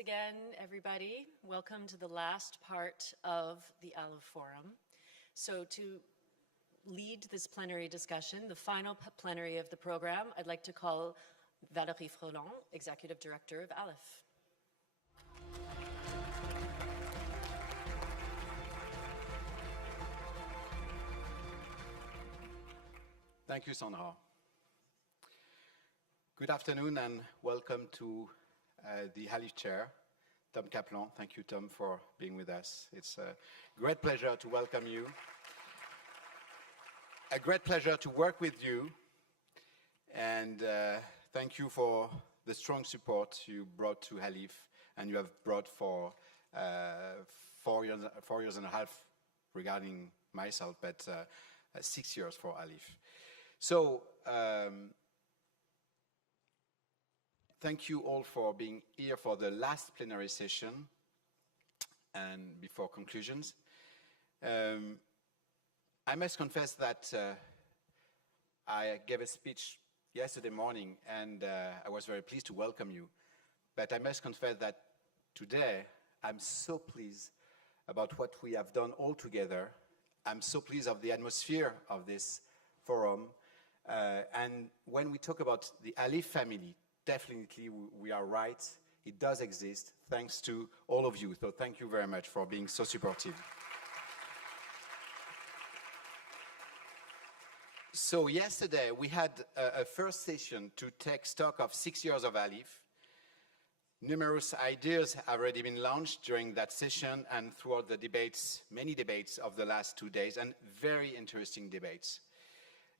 again, everybody. Welcome to the last part of the ALIPH Forum. So to lead this plenary discussion, the final plenary of the program, I'd like to call Valéry Freland, Executive Director of ALIPH. Thank you, Sandra. Good afternoon and welcome to the ALIPH Chair, Tom Kaplan. Thank you, Tom, for being with us. It's a great pleasure to welcome you. A great pleasure to work with you. And thank you for the strong support you brought to ALIPH and you have brought for 4 years and a half regarding myself, but 6 years for ALIPH. So, thank you all for being here for the last plenary session and before conclusions. I must confess that I gave a speech yesterday morning and I was very pleased to welcome you. But I must confess that today I'm so pleased about what we have done all together. I'm so pleased of the atmosphere of this forum. And when we talk about the ALIPH family, definitely we are right. It does exist thanks to all of you. So thank you very much for being so supportive. So yesterday we had a first session to take stock of 6 years of ALIPH. Numerous ideas have already been launched during that session and throughout the debates, many debates of the last 2 days, and very interesting debates.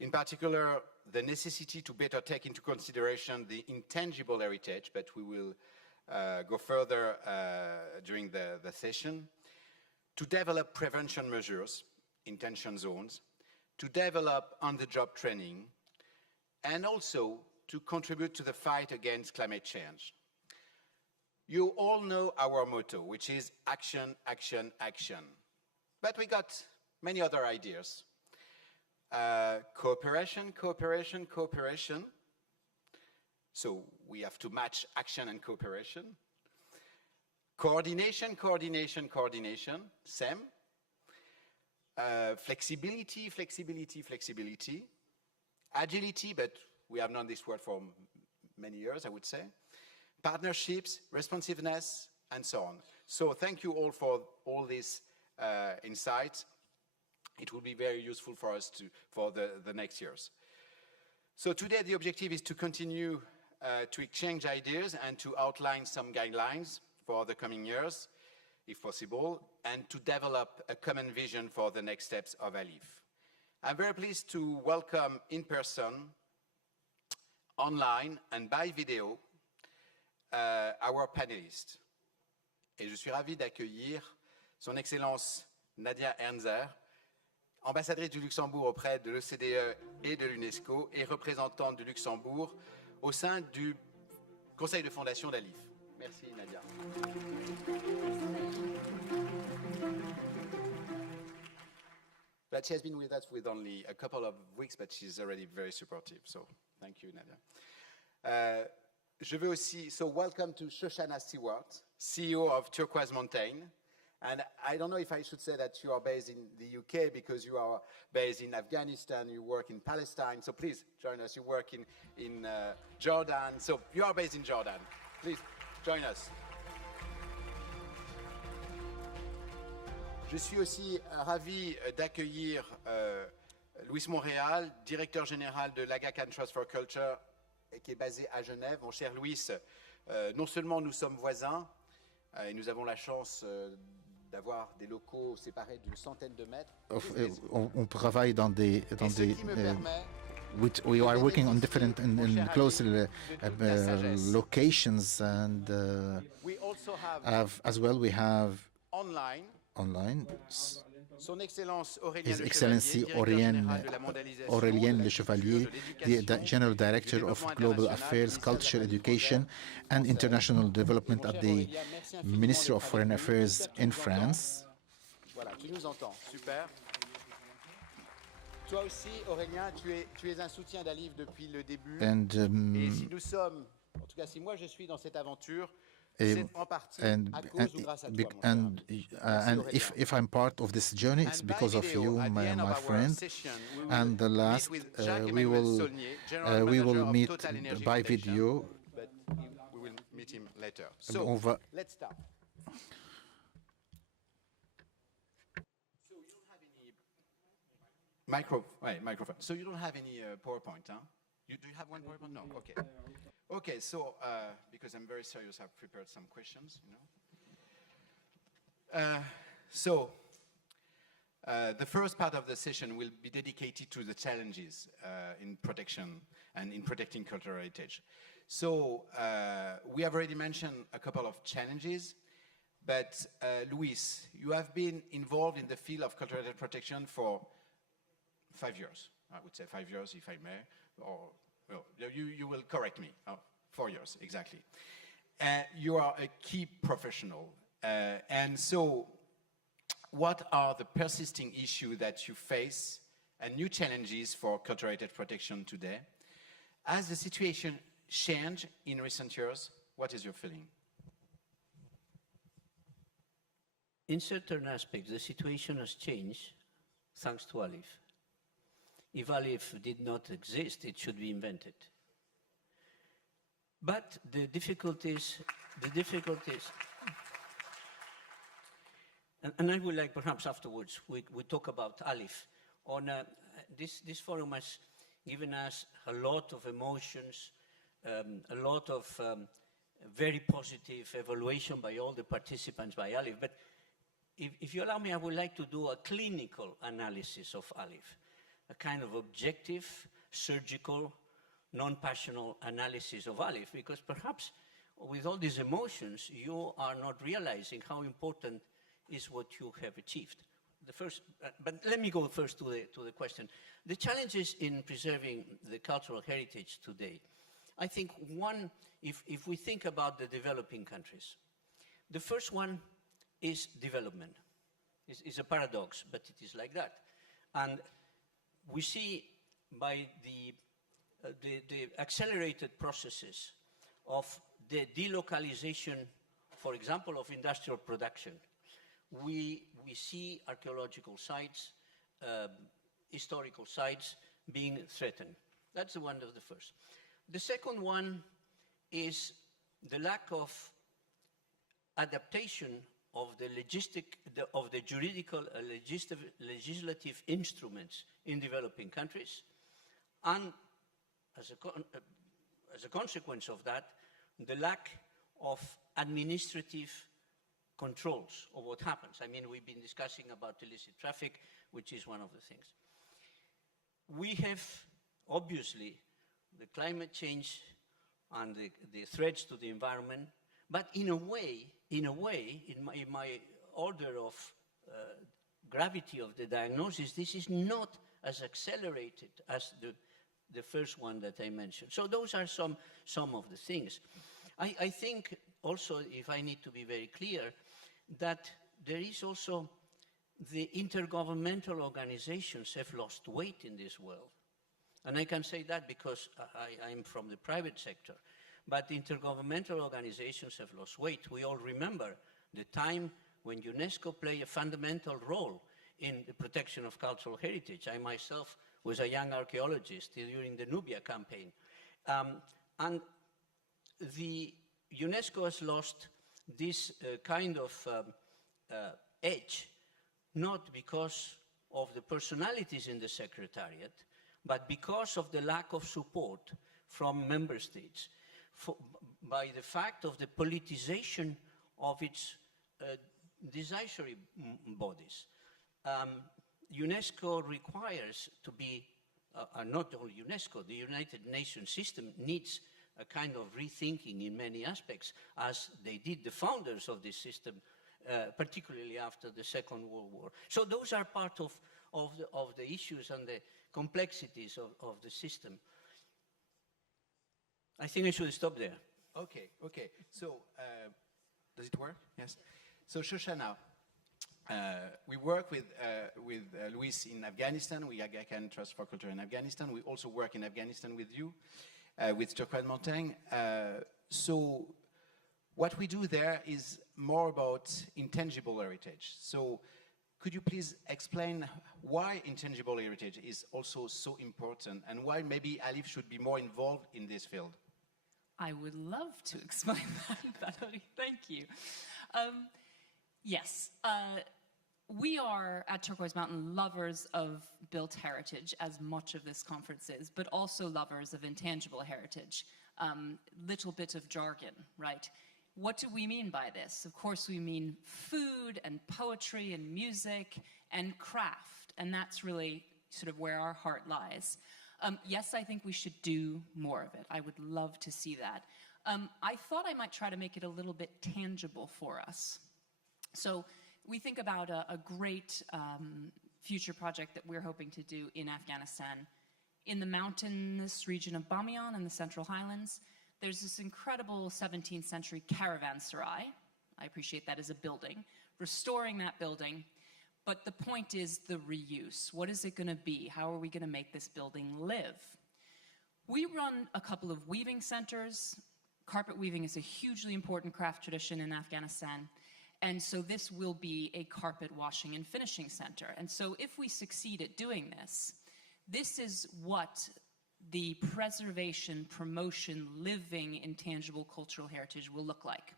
In particular, the necessity to better take into consideration the intangible heritage, but we will go further during the session, to develop prevention measures in tension zones, to develop on-the-job training, and also to contribute to the fight against climate change. You all know our motto, which is action, action, action. But we got many other ideas. Cooperation, cooperation, cooperation. So we have to match action and cooperation. Coordination, coordination, coordination, same. Flexibility, flexibility, flexibility. Agility, but we have known this word for many years, I would say. Partnerships, responsiveness, and so on. So thank you all for all these insights. It will be very useful for us for the next years. So today the objective is to continue to exchange ideas and to outline some guidelines for the coming years, if possible, and to develop a common vision for the next steps of ALIPH. I'm very pleased to welcome in person, online and by video, our panelists. Et je suis ravi d'accueillir son Excellence Nadia Ernzer, ambassadrice du Luxembourg auprès de l'OCDE et de l'UNESCO et représentante du Luxembourg au sein du conseil de fondation d'ALIPH. Merci Nadia. But she has been with us with only a couple of weeks, but she's already very supportive. So thank you, Nadia. Je veux aussi, so welcome to Shoshana Stewart, CEO of Turquoise Mountain. And I don't know if I should say that you are based in the UK because you are based in Afghanistan, you work in Palestine. So please join us. You work in Jordan. So you are based in Jordan. Please join us. Je suis aussi ravi d'accueillir Luis Montréal, directeur général de l'Aga Khan Trust for Culture, qui est basé à Genève. Mon cher Luis, non seulement nous sommes voisins, et nous avons la chance d'avoir des locaux séparés d'une centaine de mètres. On travaille dans des we are working on different in close locations, and as well we have online His Excellency Aurélien Lechevallier, the General Director of Global Affairs, Culture, Education and International Development at the Ministry of Foreign Affairs in France. Voilà, tu nous entends, super. Toi aussi, Aurélien, tu es un soutien d'ALIPH depuis le début. And, et si nous sommes, en tout cas si moi je suis dans cette aventure, and if I'm part of this journey, it's because of you, my friend. And the last, we will meet by video. But we will meet him later. So let's start. So you don't have any microphone. So you don't have any PowerPoint, huh? Do you have one PowerPoint? No. Okay. Okay. So because I'm very serious, I've prepared some questions. The first part of the session will be dedicated to the challenges in protection and in protecting cultural heritage. So we have already mentioned a couple of challenges, but Luis, you have been involved in the field of cultural heritage protection for 5 years. I would say 5 years, if I may, or well, you will correct me. 4 years, exactly. You are a key professional, and so what are the persisting issues that you face and new challenges for cultural heritage protection today? Has the situation changed in recent years? What is your feeling? In certain aspects, the situation has changed thanks to ALIPH. If ALIPH did not exist, it should be invented. But the difficulties, and I would like perhaps afterwards, we talk about ALIPH. This forum has given us a lot of emotions, a lot of very positive evaluation by all the participants by ALIPH. But if you allow me, I would like to do a clinical analysis of ALIPH, a kind of objective, surgical, non-passional analysis of ALIPH, because perhaps with all these emotions, you are not realizing how important is what you have achieved. But let me go first to the question. The challenges in preserving the cultural heritage today, I think one, if we think about the developing countries, the first one is development. It's a paradox, but it is like that. And we see by the accelerated processes of the delocalization, for example, of industrial production, we see archaeological sites, historical sites being threatened. That's the one of the first. The second one is the lack of adaptation of the juridical legislative instruments in developing countries, and as a consequence of that, the lack of administrative controls of what happens. I mean, we've been discussing about illicit traffic, which is one of the things. We have, obviously, the climate change and the threats to the environment, but in a way, in my order of gravity of the diagnosis, this is not as accelerated as the first one that I mentioned. So those are some of the things. I think also, if I need to be very clear, that there is also the intergovernmental organizations have lost weight in this world. And I can say that because I'm from the private sector. But intergovernmental organizations have lost weight. We all remember the time when UNESCO played a fundamental role in the protection of cultural heritage. I myself was a young archaeologist during the Nubia campaign. And the UNESCO has lost this kind of edge, not because of the personalities in the Secretariat, but because of the lack of support from member states, by the fact of the politicization of its decisory bodies. UNESCO requires to be, not only UNESCO, the United Nations system needs a kind of rethinking in many aspects, as they did the founders of this system, particularly after the Second World War. So those are part of the issues and the complexities of the system. I think I should stop there. Okay. So, does it work? Yes. So, Shoshana, we work with Luis in Afghanistan. We Aga Trust for Culture in Afghanistan. We also work in Afghanistan with you, with Turkey and Montaigne. So, what we do there is more about intangible heritage. So could you please explain why intangible heritage is also so important and why maybe ALIPH should be more involved in this field? I would love to explain that, Valéry. Thank you. Yes, we are at Turquoise Mountain lovers of built heritage, as much of this conference is, but also lovers of intangible heritage. Little bit of jargon, right? What do we mean by this? Of course, we mean food and poetry and music and craft, and that's really sort of where our heart lies. Yes, I think we should do more of it. I would love to see that. I thought I might try to make it a little bit tangible for us. So we think about a great future project that we're hoping to do in Afghanistan. In the mountainous region of Bamiyan in the Central Highlands, there's this incredible 17th century caravanserai. I appreciate that as a building. Restoring that building. But the point is the reuse. What is it going to be? How are we going to make this building live? We run a couple of weaving centers. Carpet weaving is a hugely important craft tradition in Afghanistan. And so this will be a carpet washing and finishing center. And so if we succeed at doing this, this is what the preservation, promotion, living intangible cultural heritage will look like.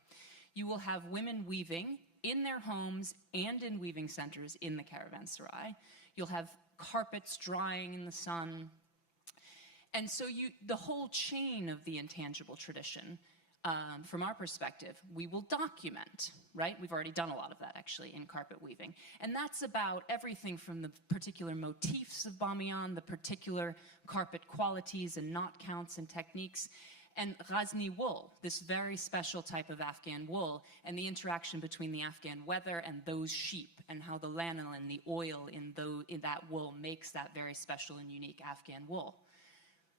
You will have women weaving in their homes and in weaving centers in the caravanserai. You'll have carpets drying in the sun. And so the whole chain of the intangible tradition, from our perspective, we will document, right? We've already done a lot of that, actually, in carpet weaving. And that's about everything from the particular motifs of Bamiyan, the particular carpet qualities and knot counts and techniques, and Ghazni wool, this very special type of Afghan wool, and the interaction between the Afghan weather and those sheep, and how the lanolin, the oil in that wool makes that very special and unique Afghan wool.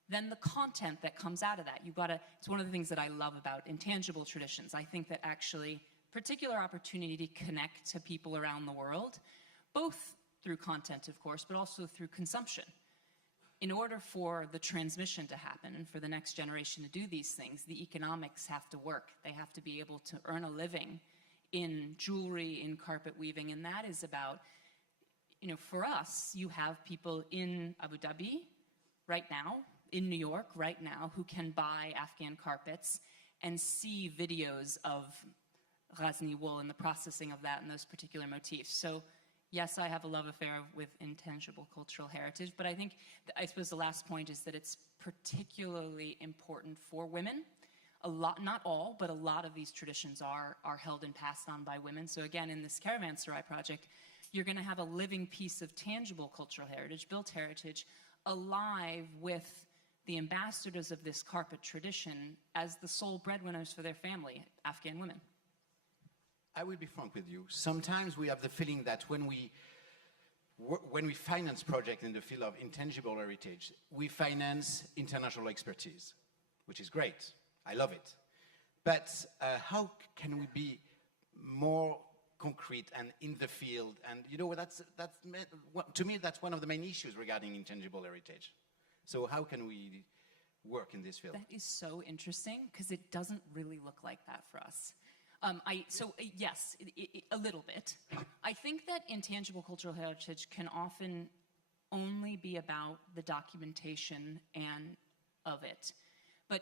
Then the content that comes out of that, it's one of the things that I love about intangible traditions. I think that actually particular opportunity to connect to people around the world, both through content, of course, but also through consumption. In order for the transmission to happen and for the next generation to do these things, the economics have to work. They have to be able to earn a living in jewelry, in carpet weaving, and that is about, for us, you have people in Abu Dhabi right now, in New York right now, who can buy Afghan carpets and see videos of Ghazni wool and the processing of that and those particular motifs. So yes, I have a love affair with intangible cultural heritage, but I suppose the last point is that it's particularly important for women. A lot, not all, but a lot of these traditions are held and passed on by women. So again, in this caravanserai project, you're going to have a living piece of tangible cultural heritage, built heritage, alive with the ambassadors of this carpet tradition as the sole breadwinners for their family, Afghan women. I will be frank with you. Sometimes we have the feeling that when we finance projects in the field of intangible heritage, we finance international expertise, which is great. I love it. But how can we be more concrete and in the field? And to me, that's one of the main issues regarding intangible heritage. So how can we work in this field? That is so interesting, because it doesn't really look like that for us. Yes, a little bit. I think that intangible cultural heritage can often only be about the documentation of it. But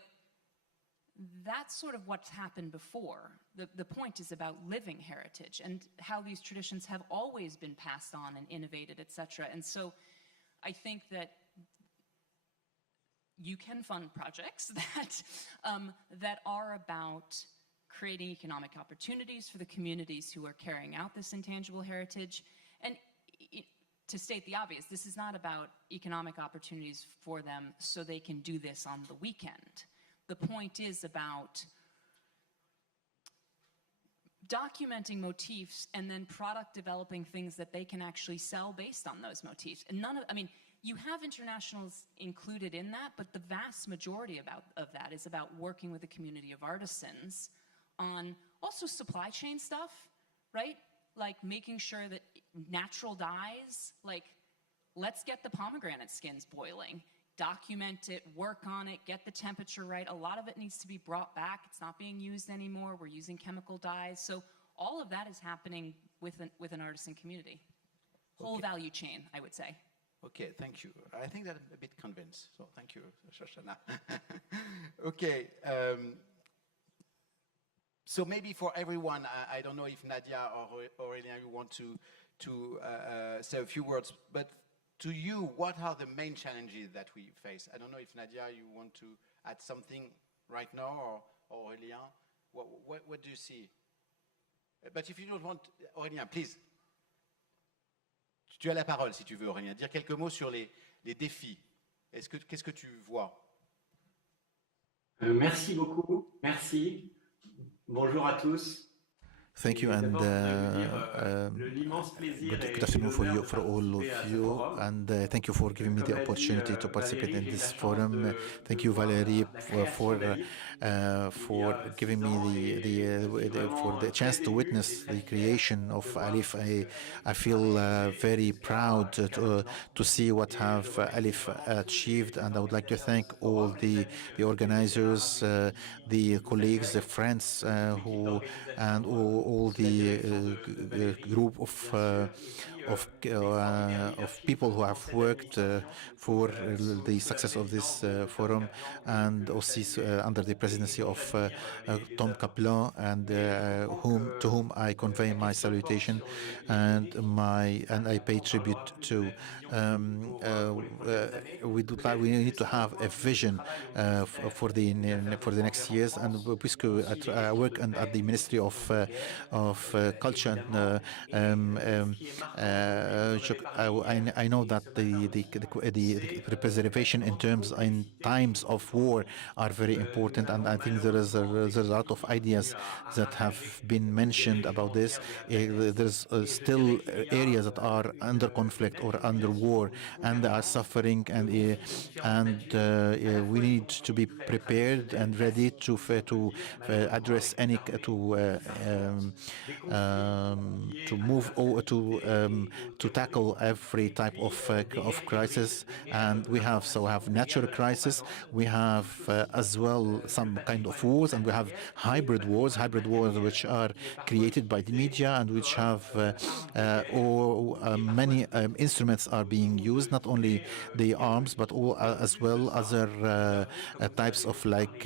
that's sort of what's happened before. The point is about living heritage and how these traditions have always been passed on and innovated, etc. And so I think that you can fund projects that are about creating economic opportunities for the communities who are carrying out this intangible heritage. And to state the obvious, this is not about economic opportunities for them so they can do this on the weekend. The point is about documenting motifs and then product developing things that they can actually sell based on those motifs. And you have internationals included in that, but the vast majority of that is about working with a community of artisans on also supply chain stuff, right? Like making sure that natural dyes, like let's get the pomegranate skins boiling. document it, work on it, get the temperature right. A lot of it needs to be brought back. It's not being used anymore. We're using chemical dyes. So all of that is happening with an artisan community. Whole value chain, I would say. Okay, thank you. I think that I'm a bit convinced, so thank you, Shoshana. Okay, so maybe for everyone, I don't know if Nadia or Aurélien, you want to say a few words, but to you, what are the main challenges that we face? I don't know if Nadia, you want to add something right now, or Aurélien, what do you see? But if you don't want, Aurélien, please. Tu as la parole, si tu veux, Aurélien. Dire quelques mots sur les défis. Qu'est-ce que tu vois? Merci beaucoup. Merci. Bonjour à tous. Thank you, and good afternoon for all of you, and thank you for giving me the opportunity to participate in this forum. Thank you, Valéry, for giving me the chance to witness the creation of ALIPH. I feel very proud to see what have ALIPH achieved, and I would like to thank all the organizers, the colleagues, the friends and all the group of people who have worked for the success of this forum, and also under the presidency of Tom Kaplan, and to whom I convey my salutation and I pay tribute to. We need to have a vision for the next years, and I work at the Ministry of Culture. I know that the preservation in times of war are very important, and I think there's a lot of ideas that have been mentioned about this. There's still areas that are under conflict or under war, and they are suffering, and we need to be prepared and ready to address any to tackle every type of crisis. And we have natural crisis, we have as well some kind of wars, and we have hybrid wars which are created by the media, and which have many instruments are being used, not only the arms but as well other types of like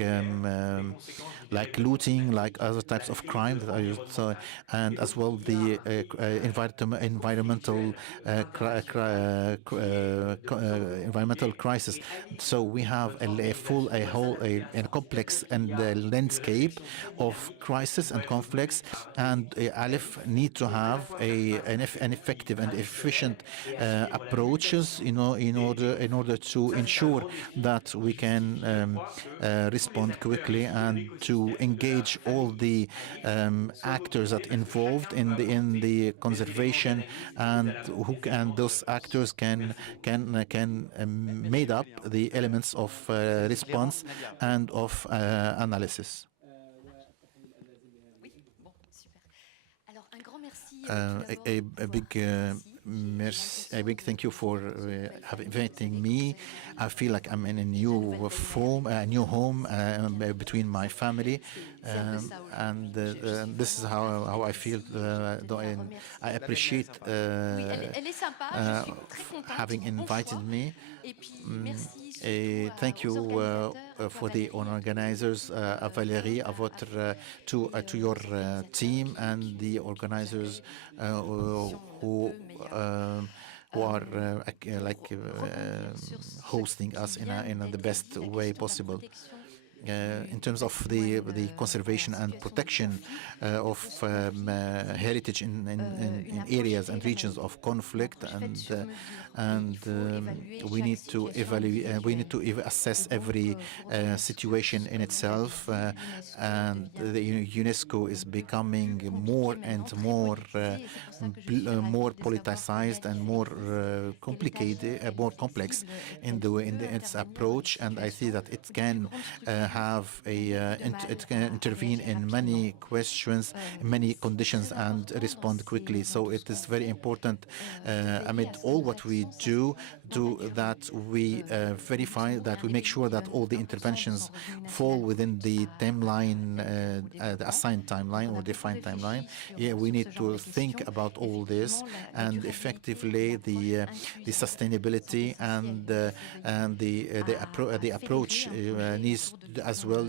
looting, like other types of crime that are used, and as well the environmental crisis. So we have a complex and landscape of crisis and conflicts, and ALIPH need to have an effective and efficient approaches in order to ensure that we can respond quickly and to engage all the actors that involved in the conservation, and those actors can made up the elements of response and of analysis. A big thank you for inviting me. I feel like I'm in a new home between my family, and this is how I feel. I appreciate having invited me. Thank you for the organizers, Valéry, to your team and the organizers who are hosting us in the best way possible. In terms of the conservation and protection of heritage in areas and regions of conflict, and we need to evaluate. We need to assess every situation in itself, and the UNESCO is becoming more and more politicized and more complicated, more complex in its approach, and I see that it can have it can intervene in many questions, many conditions, and respond quickly. So it is very important amid all what we do that we verify, that we make sure that all the interventions fall within the timeline, the assigned timeline or defined timeline. Yeah, we need to think about all this, and effectively the sustainability and the approach needs as well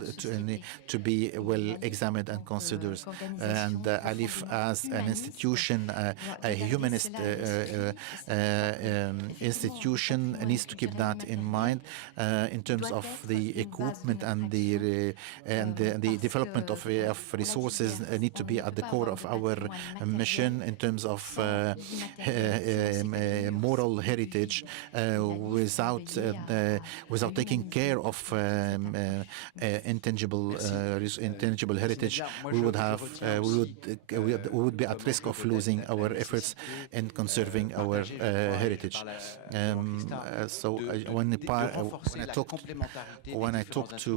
to be well examined and considered. And ALIPH as an institution, a humanist institution, needs to keep that in mind in terms of the equipment and the development of resources need to be at the core of our mission in terms of moral heritage. Without taking care of intangible heritage, we would be at risk of losing our efforts in conserving our heritage. So when I talk to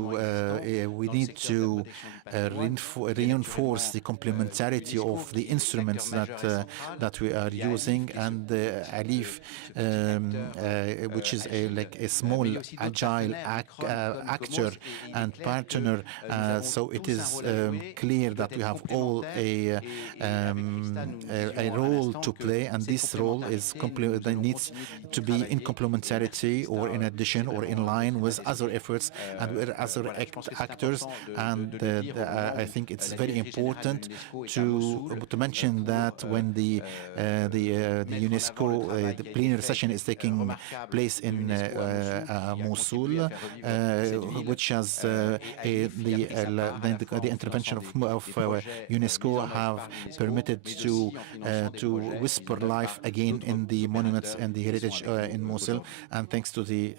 we need to reinforce the complementarity of the instruments that we are using, and ALIPH, which is like a small agile actor and partner. So it is clear that we have all a role to play, and this role is needs to be in complementarity or in addition or in line with other efforts and with other actors. And I think it's very important to mention that when the UNESCO the plenary session is taking place in Mosul, which has the intervention of UNESCO have permitted to whisper life again in the monuments and the heritage in Mosul, and thanks to the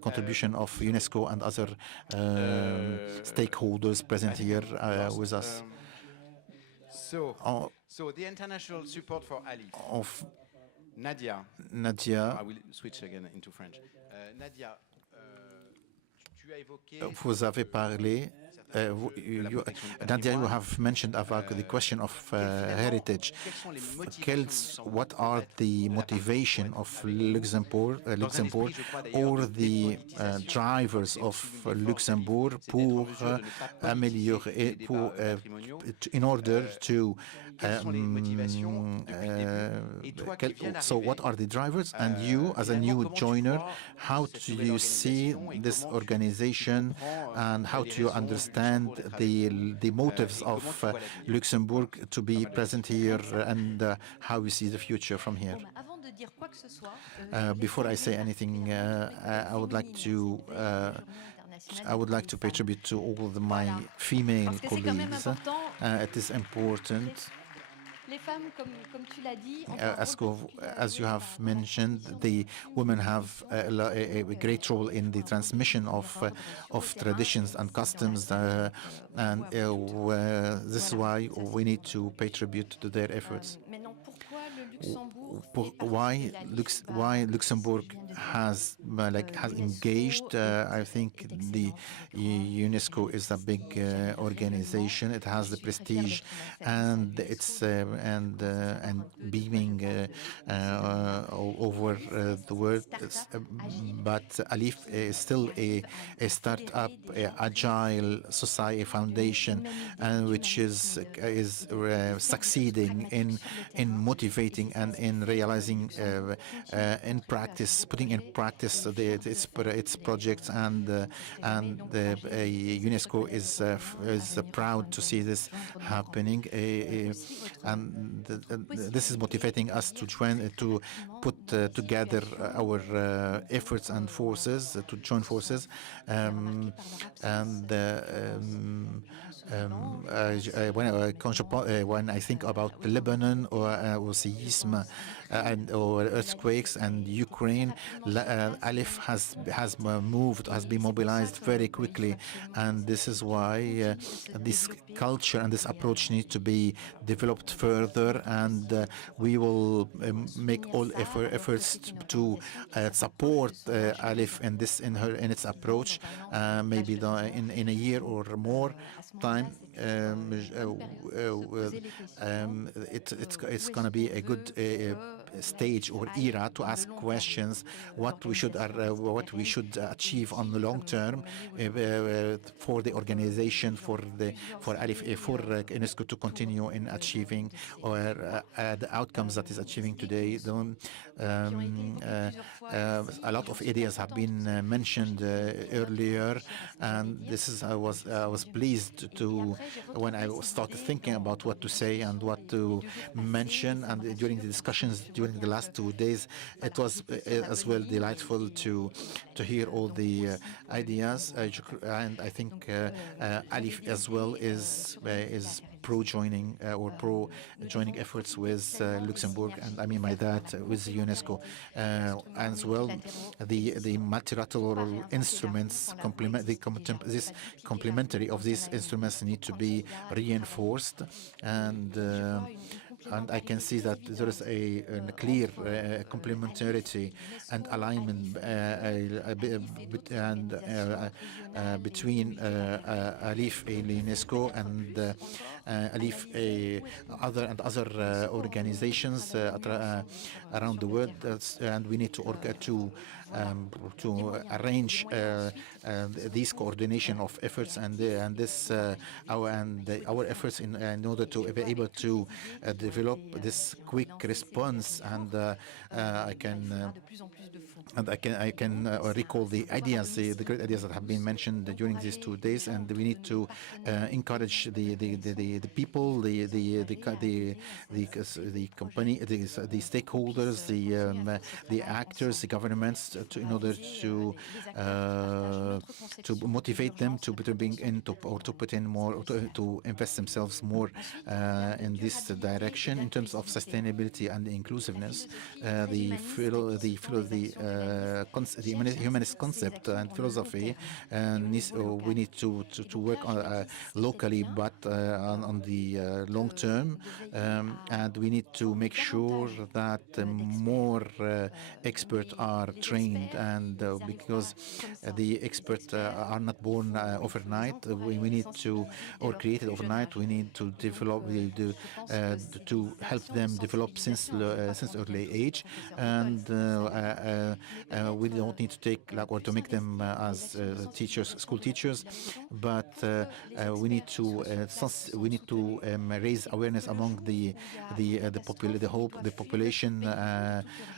contribution of UNESCO and other stakeholders present here with us. So the international support for ALIPH. Of Nadia. Nadia. I will switch again into French. Nadia, tu as évoqué. Vous avez parlé. Nadia, you have mentioned about the question of heritage. What are the motivation of Luxembourg or the drivers of Luxembourg pour améliorer, in order to so what are the drivers? And you, as a new joiner, how do you see this organization, and how do you understand the motives of Luxembourg to be present here, and how we see the future from here? Before I say anything, I would like to pay tribute to all my female colleagues. It is important. As you have mentioned, the women have a great role in the transmission of traditions and customs, and this is why we need to pay tribute to their efforts. Why Luxembourg has engaged? I think the UNESCO is a big organization. It has the prestige and it's and beaming over the world. But ALIPH is still a startup, a agile society foundation, which is succeeding in motivating and in realizing in practice, putting in practice its projects, and UNESCO is proud to see this happening, and this is motivating us to put together our efforts and forces, to join forces, when I think about Lebanon or seism or earthquakes and Ukraine, ALIPH has been mobilized very quickly, and this is why this culture and this approach needs to be developed further, and we will make all efforts to support ALIPH in this in its approach. Maybe in a year or more time, it's going to be a good stage or era to ask questions what we should achieve on the long term for the organization, for ALIPH, for UNESCO to continue in achieving or the outcomes that is achieving today. A lot of ideas have been mentioned earlier, and I was pleased to when I started thinking about what to say and what to mention, and during the discussions during the last 2 days, it was as well delightful to hear all the ideas, and I think ALIPH as well is pro-joining or pro-joining efforts with Luxembourg, and I mean by that with UNESCO as well. The multilateral instruments this complementary of these instruments need to be reinforced, and I can see that there is a clear complementarity and alignment between ALIPH, UNESCO, and ALIPH, other organizations around the world, and we need to arrange these coordination of efforts and our efforts in order to be able to develop this quick response, and I can recall the ideas, the great ideas that have been mentioned during these 2 days, and we need to encourage the people, the company, the stakeholders, the actors, the governments, in order to motivate them to bring in or to put in more, or to invest themselves more in this direction in terms of sustainability and inclusiveness. The humanist concept and philosophy we need to work on locally, but on the long term, and we need to make sure that more experts are trained, and because the experts are not born overnight, we need to, or created overnight, we need to develop, to help them develop since early age, and we don't need to take or to make them as teachers, school teachers, but we need to raise awareness among the population,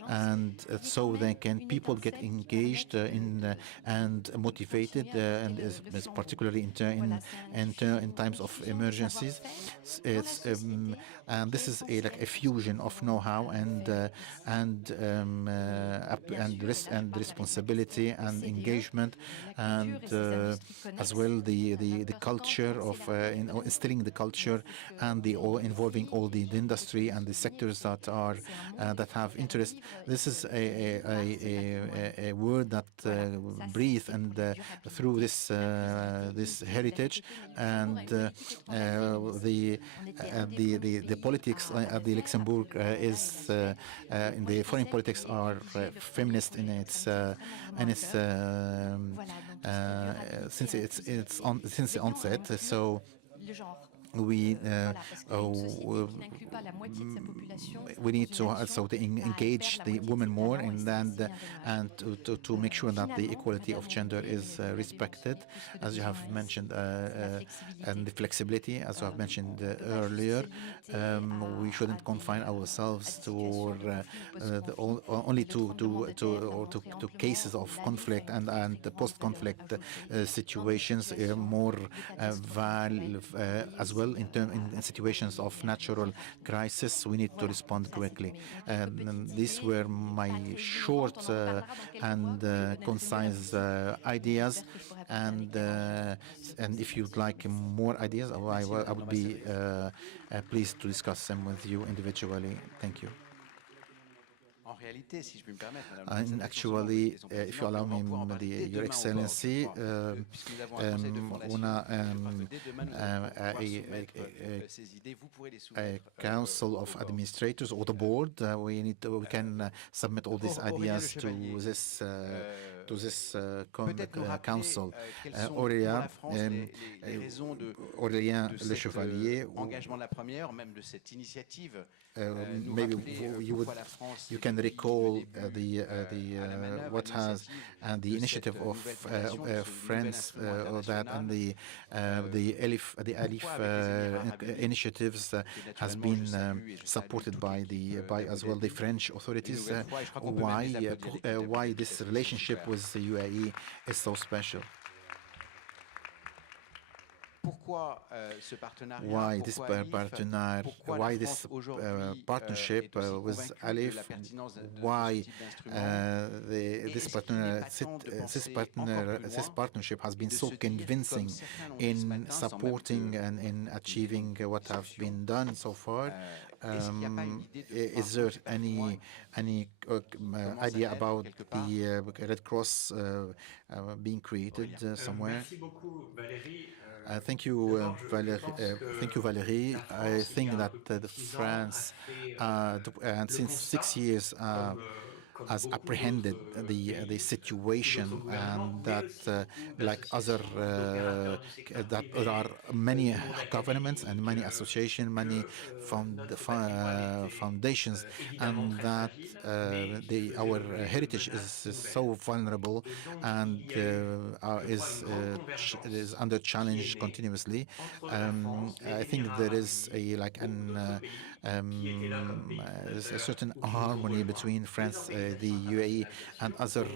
and so then people get engaged and motivated, and particularly in times of emergencies. And this is like a fusion of know-how and responsibility and engagement, and as well the culture of instilling the culture and involving all the industry and the sectors that have interest. This is a word that breathes and through this heritage, and the politics at the Luxembourg is in the foreign politics are feminist in its since the onset. So we need to also engage the women more and to make sure that the equality of gender is respected, as you have mentioned, and the flexibility, as you have mentioned earlier. We shouldn't confine ourselves to only to cases of conflict and post-conflict situations, more as well in situations of natural crisis. We need to respond quickly. These were my short and concise ideas, and if you'd like more ideas, I would be pleased to discuss them with you individually. Thank you. And actually, if you allow me, Your Excellency, a council of administrators or the board, we can submit all these ideas to this council. Aurélien Lechevallier, maybe you can recall what has and the initiative of friends that and the ALIPH initiatives has been supported by as well the French authorities. Why this relationship with the UAE is so special? Why this partnership with ALIPH? Why this partnership has been so convincing in supporting and in achieving what have been done so far? Is there any idea about the Red Cross being created somewhere? Thank you, Valéry. I think that France, and since 6 years, has apprehended the situation, and that like other that there are many governments and many associations, many foundations, and that our heritage is so vulnerable and is under challenge continuously. I think there is a certain harmony between France, the UAE, and other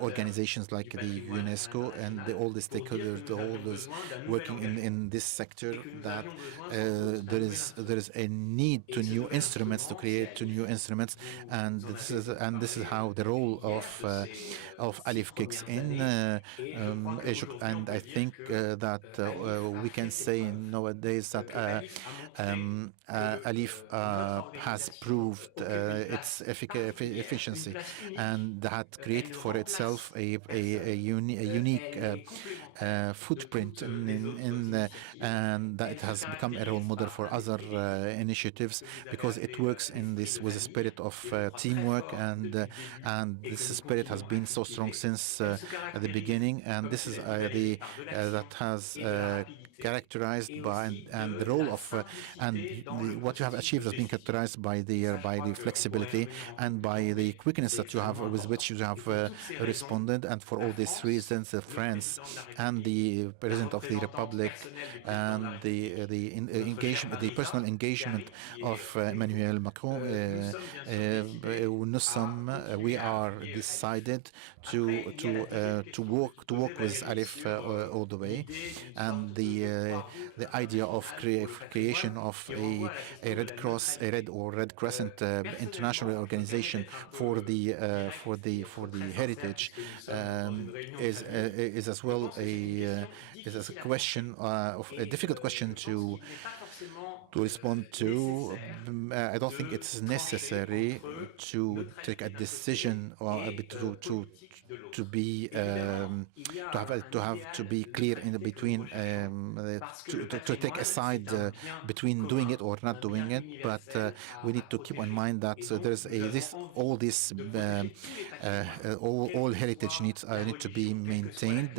organizations like the UNESCO and all the stakeholders, the holders working in this sector. That there is a need to new instruments, to create new instruments, and this is how the role of ALIPH kicks in. And I think that we can say nowadays that ALIPH has proved its efficiency, and that created for itself a unique footprint and that it has become a role model for other initiatives, because it works in this with a spirit of teamwork, and this spirit has been so strong since the beginning, and this is that has characterized by and the role of what you have achieved has been characterized by the flexibility and by the quickness that you have with which you have responded. And for all these reasons, France and the President of the Republic and the engagement, the personal engagement of Emmanuel Macron, we are decided to work with ALIPH all the way, and the idea of creation of a Red Cross, a Red Crescent international organization for the heritage is as well a question of a difficult question to respond to. I don't think it's necessary to take a decision or a bit to be to be clear in the between to take a side between doing it or not doing it, but we need to keep in mind that there's all all heritage needs need to be maintained,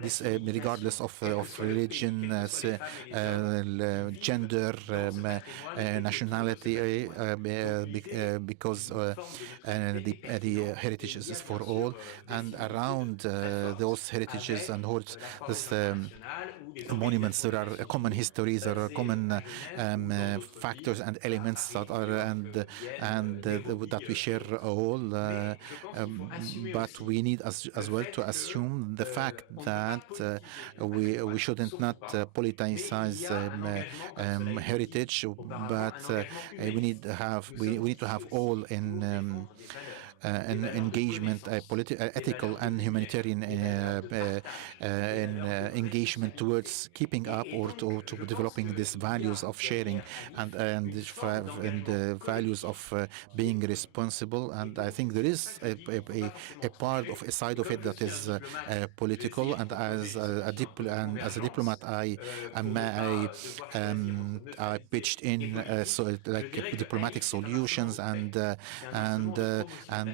this regardless of religion, gender, nationality, because the heritage is for all, and around those heritages and this monuments, there are common histories, there are common factors and elements that are that we share all, but we need as well to assume the fact that we shouldn't not politicize heritage, but we need to have all in an engagement, ethical and humanitarian engagement towards keeping up or to developing these values of sharing and the values of being responsible. And I think there is a part of a side of it that is political. And as a diplomat, I pitched in diplomatic solutions, and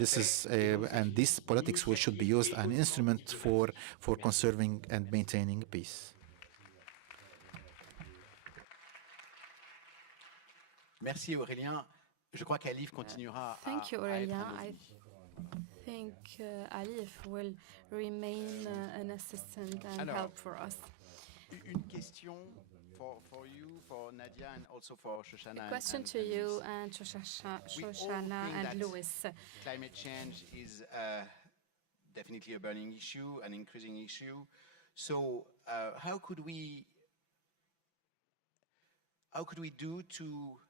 this is and this politics should be used an instrument for conserving and maintaining peace. Merci Aurélien. Je crois qu'ALIPH continuera. Thank you, Aurélien. I think ALIPH will remain an assistant and help for us. Une question for you, for Nadia, and also for Shoshana. A question to you and Shoshana and Louis. Climate change is definitely a burning issue, an increasing issue. So how could we do to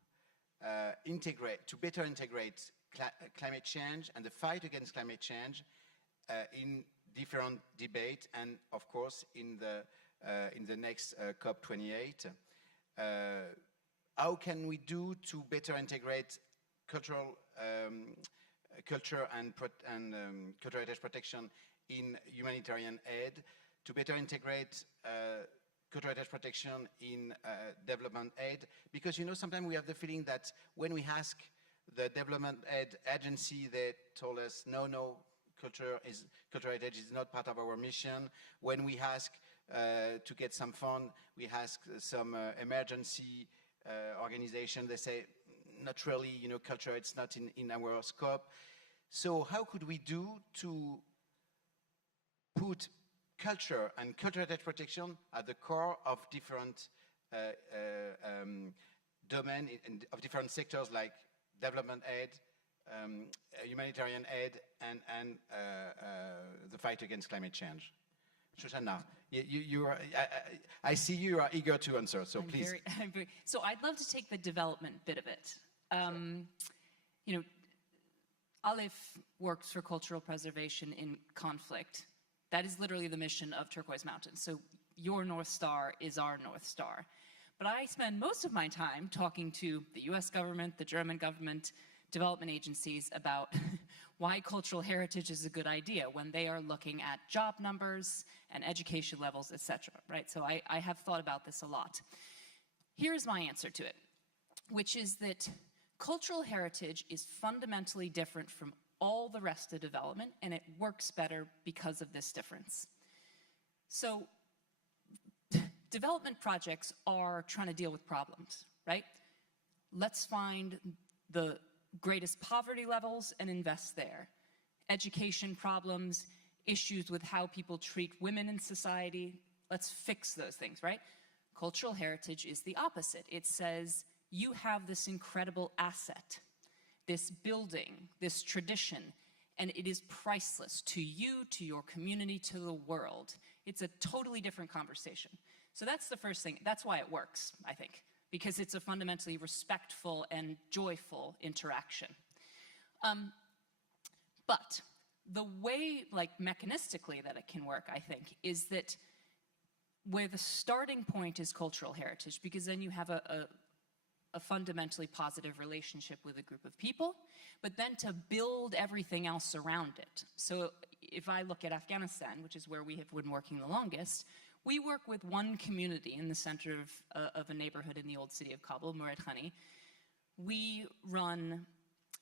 better integrate climate change and the fight against climate change in different debate, and of course in the next COP28? How can we do to better integrate culture and cultural heritage protection in humanitarian aid, to better integrate cultural heritage protection in development aid? Because, you know, sometimes we have the feeling that when we ask the development aid agency, they told us, no, cultural heritage is not part of our mission. When we ask to get some fund, we ask some emergency organization, they say, not really, you know, culture, it's not in our scope. So how could we do to put culture and cultural heritage protection at the core of different domains, of different sectors like development aid, humanitarian aid, and the fight against climate change? Shoshana, I see you are eager to answer, so please. So I'd love to take the development bit of it. You know, ALIPH works for cultural preservation in conflict. That is literally the mission of Turquoise Mountain. So your North Star is our North Star. But I spend most of my time talking to the US government, the German government, development agencies about why cultural heritage is a good idea when they are looking at job numbers and education levels, etc. Right? So I have thought about this a lot. Here's my answer to it, which is that cultural heritage is fundamentally different from all the rest of development, and it works better because of this difference. So development projects are trying to deal with problems, right? Let's find the greatest poverty levels and invest there. Education problems, issues with how people treat women in society, let's fix those things, right? Cultural heritage is the opposite. It says, you have this incredible asset, this building, this tradition, and it is priceless to you, to your community, to the world. It's a totally different conversation. So that's the first thing. That's why it works, I think, because it's a fundamentally respectful and joyful interaction. But the way, like mechanistically, that it can work, I think, is that where the starting point is cultural heritage, because then you have a fundamentally positive relationship with a group of people, but then to build everything else around it. So if I look at Afghanistan, which is where we have been working the longest, we work with one community in the center of a neighborhood in the old city of Kabul, Murad Khani. We run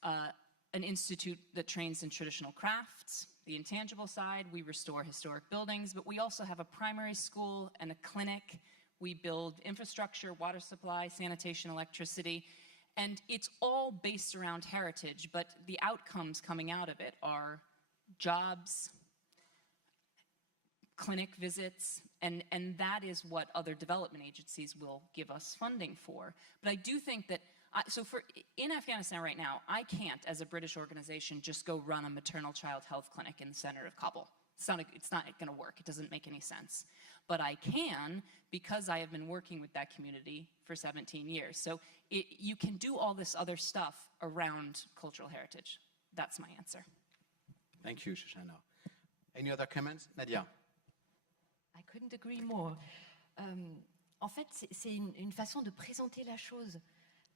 an institute that trains in traditional crafts, the intangible side. We restore historic buildings, but we also have a primary school and a clinic. We build infrastructure, water supply, sanitation, electricity, and it's all based around heritage, but the outcomes coming out of it are jobs, clinic visits, and that is what other development agencies will give us funding for. But I do think that, in Afghanistan right now, I can't, as a British organization, just go run a maternal child health clinic in the center of Kabul. It's not going to work. It doesn't make any sense. But I can, because I have been working with that community for 17 years. So you can do all this other stuff around cultural heritage. That's my answer. Thank you, Shoshana. Any other comments? Nadia? I couldn't agree more. En fait, c'est une façon de présenter la chose.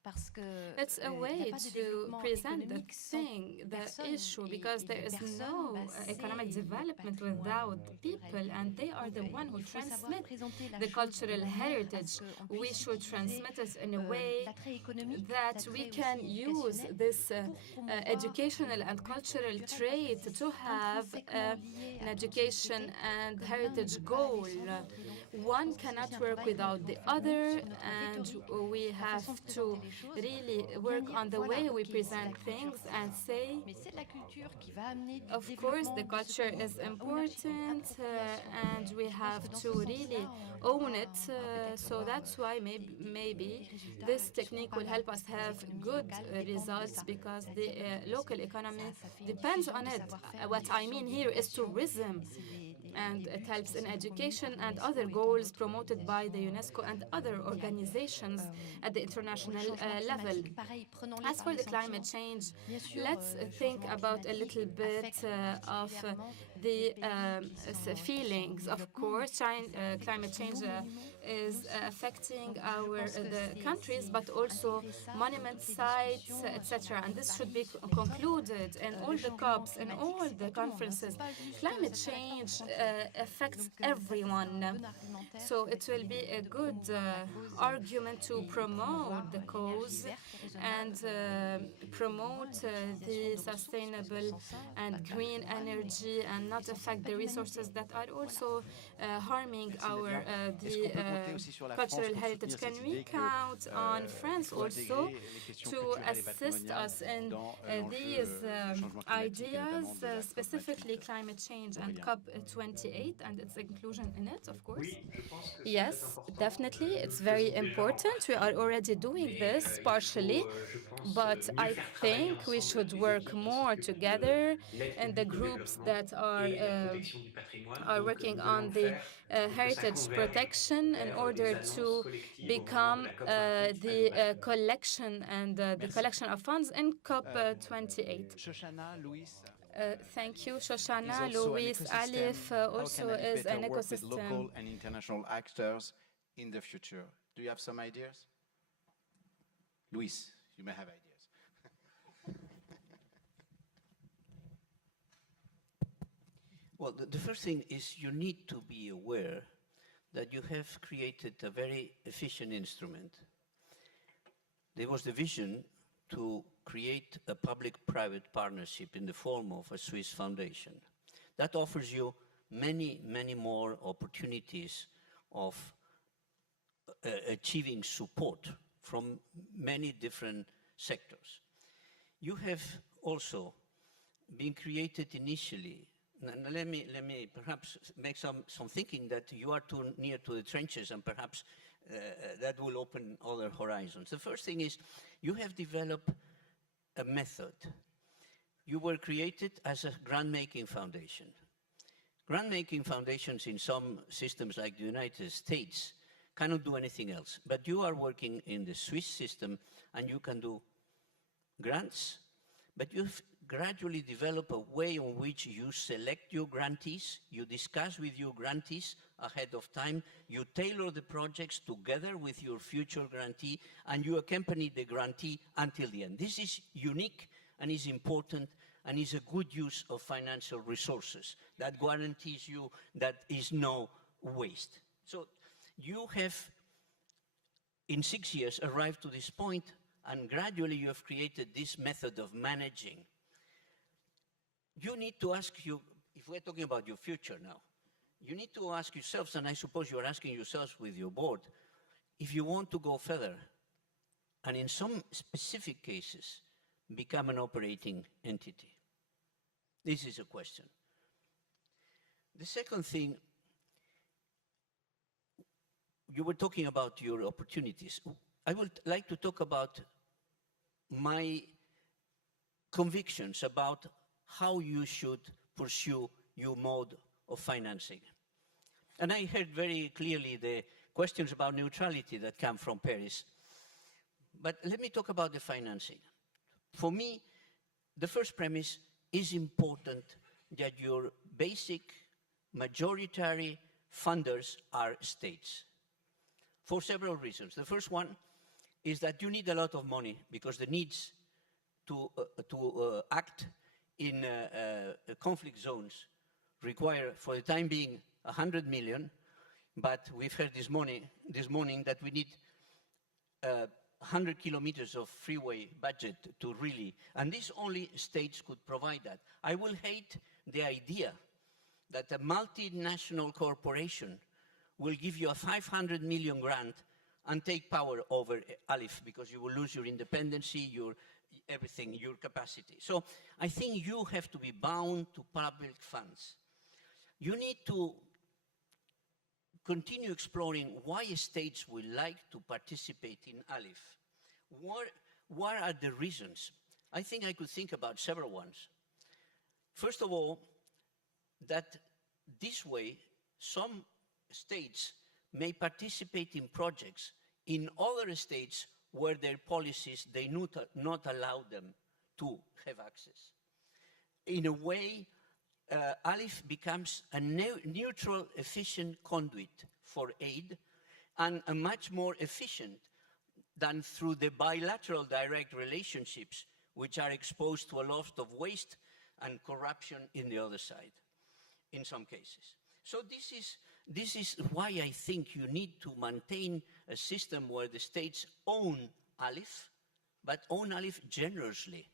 Parce que It's a way to present the thing, the issue, because there is no economic development without people, and they are the one who transmit the cultural heritage. We should transmit it in a way that we can use this educational and cultural trait to have an education and heritage goal. One cannot work without the other, and we have to really work on the way we present things and say, of course, the culture is important, and we have to really own it. So that's why maybe this technique will help us have good results, because the local economy depends on it. What I mean here is tourism, and it helps in education and other goals promoted by the UNESCO and other organizations at the international level. As for the climate change, let's think about a little bit of the feelings. Of course, climate change is affecting the countries, but also monument sites, etc. And this should be concluded in all the COPs, in all the conferences. Climate change affects everyone. So it will be a good argument to promote the cause and promote the sustainable and green energy, and not affect the resources that are also harming our cultural heritage. Can we count on France also to assist us in these ideas, specifically climate change and COP28 and its inclusion in it, of course? Yes, definitely. It's very important. We are already doing this partially, but I think we should work more together in the groups that are working on the heritage protection in order to become the collection and the collection of funds in COP28. Shoshana, Luis. Thank you, Shoshana. Luis, ALIPH also is an ecosystem. With local and international actors in the future. Do you have some ideas? Luis, you may have ideas. Well, the first thing is you need to be aware that you have created a very efficient instrument. There was the vision to create a public-private partnership in the form of a Swiss foundation. That offers you many, many more opportunities of achieving support from many different sectors. You have also been created initially, and let me perhaps make some thinking that you are too near to the trenches, and perhaps that will open other horizons. The first thing is you have developed a method. You were created as a grant-making foundation. Grant-making foundations in some systems like the United States cannot do anything else, but you are working in the Swiss system and you can do grants, but you've gradually developed a way in which you select your grantees, you discuss with your grantees ahead of time, you tailor the projects together with your future grantee, and you accompany the grantee until the end. This is unique and is important and is a good use of financial resources that guarantees you that is no waste. So you have, in 6 years, arrived to this point, and gradually you have created this method of managing. You need to ask you, if we're talking about your future now, you need to ask yourselves, and I suppose you're asking yourselves with your board, if you want to go further, and in some specific cases, become an operating entity. This is a question. The second thing, you were talking about your opportunities. I would like to talk about my convictions about how you should pursue your mode of financing. And I heard very clearly the questions about neutrality that come from Paris. But let me talk about the financing. For me, the first premise is important that your basic majority funders are states for several reasons. The first one is that you need a lot of money because the needs to act in conflict zones require, for the time being, 100 million, but we've heard this morning that we need 100 kilometers of freeway budget to really, and these only states could provide that. I will hate the idea that a multinational corporation will give you a 500 million grant and take power over ALIPH because you will lose your independency, your everything, your capacity. So I think you have to be bound to public funds. You need to continue exploring why states would like to participate in ALIPH. What are the reasons? I think I could think about several ones. First of all, that this way some states may participate in projects in other states where their policies they not allow them to have access. In a way, ALIPH becomes a neutral, efficient conduit for aid, and a much more efficient than through the bilateral direct relationships, which are exposed to a lot of waste and corruption in the other side, in some cases. So this is why I think you need to maintain a system where the states own ALIPH, but own ALIPH generously,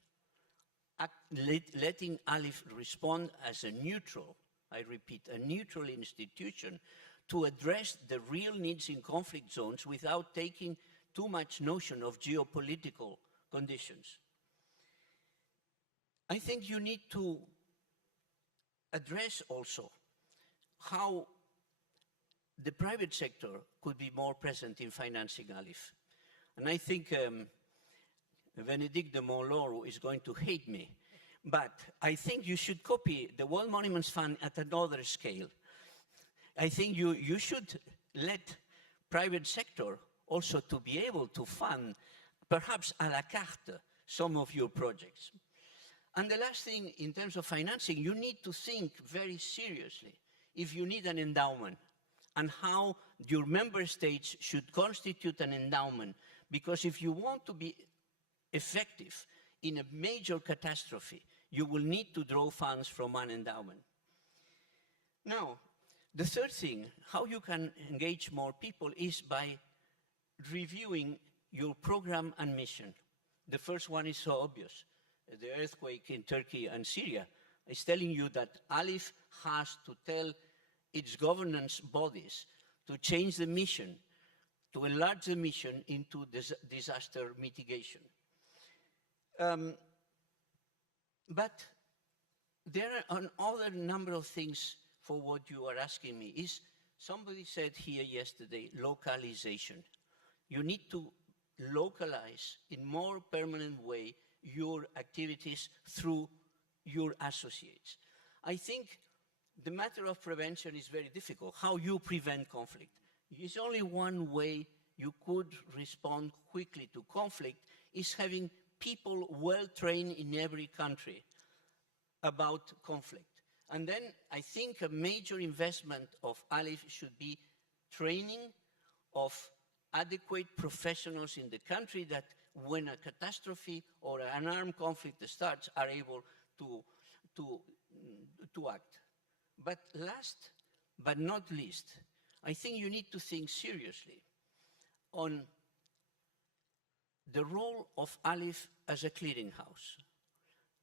letting ALIPH respond as a neutral, I repeat, a neutral institution to address the real needs in conflict zones without taking too much notion of geopolitical conditions. I think you need to address also how the private sector could be more present in financing ALIPH. And I think Bénédicte de Montloro is going to hate me, but I think you should copy the World Monuments Fund at another scale. I think you should let private sector also to be able to fund, perhaps à la carte, some of your projects. And the last thing, in terms of financing, you need to think very seriously if you need an endowment and how your member states should constitute an endowment. Because if you want to be effective in a major catastrophe, you will need to draw funds from an endowment. Now, the third thing, how you can engage more people is by reviewing your program and mission. The first one is so obvious. The earthquake in Turkey and Syria is telling you that ALIPH has to tell its governance bodies to change the mission, to enlarge the mission into disaster mitigation. But there are another number of things for what you are asking me. Is somebody said here yesterday, localization. You need to localize in more permanent way your activities through your associates. I think the matter of prevention is very difficult. How you prevent conflict. There's only one way you could respond quickly to conflict is having people well trained in every country about conflict. And then I think a major investment of ALIPH should be training of adequate professionals in the country that when a catastrophe or an armed conflict starts are able to act. But last but not least, I think you need to think seriously on the role of ALIPH as a clearinghouse.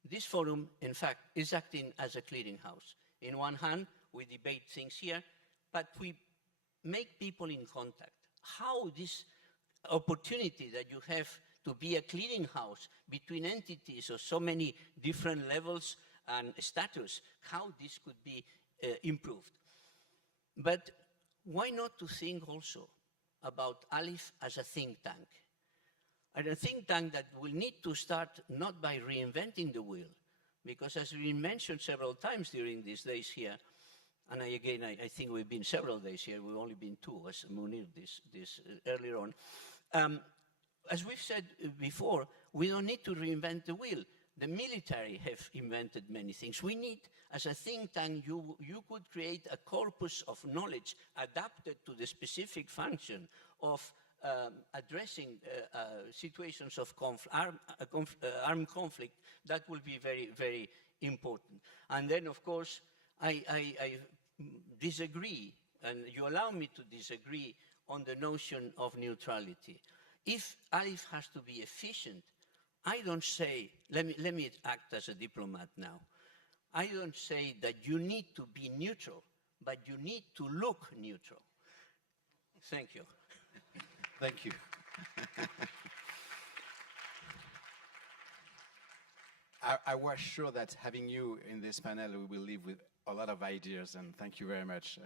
This forum, in fact, is acting as a clearinghouse. In one hand, we debate things here, but we make people in contact. How this opportunity that you have to be a clearinghouse between entities of so many different levels and status, how this could be improved. But why not to think also about ALIPH as a think tank? And a think tank that will need to start not by reinventing the wheel, because as we mentioned several times during these days here, and I think we've been several days here, we've only been two, as Munir this earlier on. As we've said before, we don't need to reinvent the wheel. the military have invented many things. We need, as a think tank, you could create a corpus of knowledge adapted to the specific function of addressing situations of armed conflict. That will be very, very important. And then, of course, I disagree, and you allow me to disagree on the notion of neutrality. If ALIPH has to be efficient, I don't say, let me act as a diplomat now. I don't say that you need to be neutral, but you need to look neutral. Thank you. Thank you. I was sure that having you in this panel, we will leave with a lot of ideas, and thank you very much,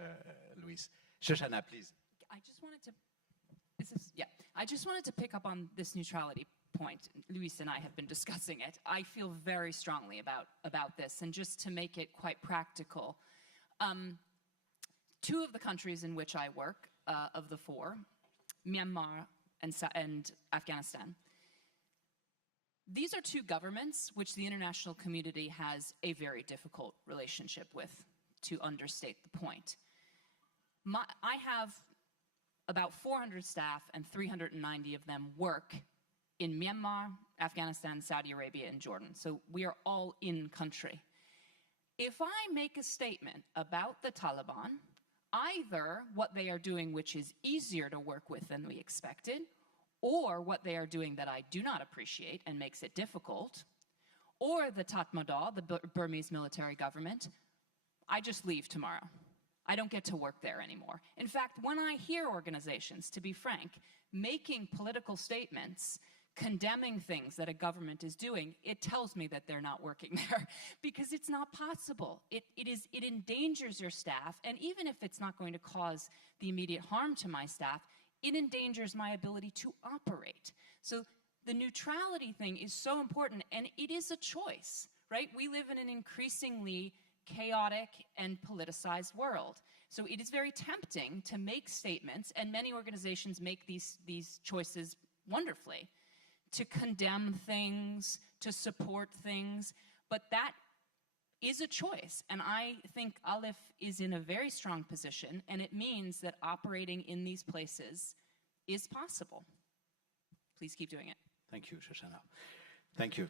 Luis. Shoshana, please. I just wanted to pick up on this neutrality point. Luis and I have been discussing it. I feel very strongly about this, and just to make it quite practical, 2 of the countries in which I work, of the 4, Myanmar and Afghanistan, these are 2 governments which the international community has a very difficult relationship with, to understate the point. I have about 400 staff, and 390 of them work in Myanmar, Afghanistan, Saudi Arabia, and Jordan. So we are all in country. If I make a statement about the Taliban, either what they are doing, which is easier to work with than we expected, or what they are doing that I do not appreciate and makes it difficult, or the Tatmadaw, the Burmese military government, I just leave tomorrow. I don't get to work there anymore. In fact, when I hear organizations, to be frank, making political statements condemning things that a government is doing, it tells me that they're not working there, because it's not possible. It endangers your staff, and even if it's not going to cause the immediate harm to my staff, it endangers my ability to operate. So the neutrality thing is so important, and it is a choice, right? We live in an increasingly chaotic and politicized world. So it is very tempting to make statements, and many organizations make these choices wonderfully, to condemn things, to support things, but that is a choice. And I think ALIPH is in a very strong position, and it means that operating in these places is possible. Please keep doing it. Thank you, Shoshana. Thank you.